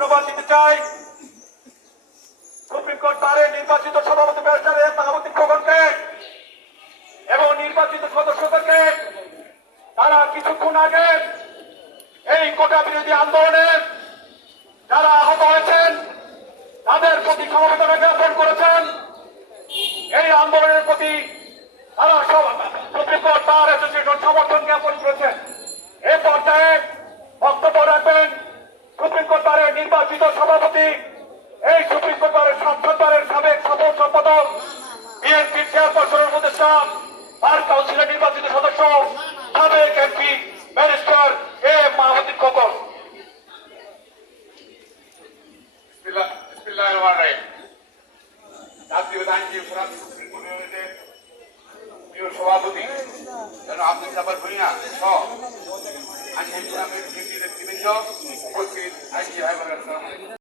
ধন্যবাদ দিতে চাই সুপ্রিম কোর্ট বারের নির্বাচিত সভাপতি ব্যারিস্টার মাহমুদুল খোকনকে এবং নির্বাচিত সদস্যদেরকে। তারা কিছুক্ষণ আগে এই কোটা বিরোধী আন্দোলনে যারা আহত হয়েছেন তাদের প্রতি সমবেদনা জ্ঞাপন করেছেন। এই আন্দোলনের প্রতি তারা সুপ্রিম কোর্ট বার অ্যাসোসিয়েশন সমর্থন জ্ঞাপন করেছেন। এ পর্যায়ে বক্তব্য রাখবেন সুপ্রিম কোর্ট বারের নির্বাচিত সভাপতি, এই সুপ্রিম কোর্ট বারের সাতবারের সাবেক সাধারণ সম্পাদক, বিএনপির চেয়ারপারসনের উপদেষ্টা, বার কাউন্সিলের নির্বাচিত সদস্য, সাবেক এমপি ব্যারিস্টার মাহমুদুল খোকন। জাতীয় আইনজীবী ফোরাম সুপ্রিম কোর্টের প্রিয় সভাপতি আব্দুল জাব্বার ভুঁইয়া সহ আইনজীবী ফোরামের নেতৃবৃন্দ, উপস্থিত আইনজীবী ভাই বোনেরা,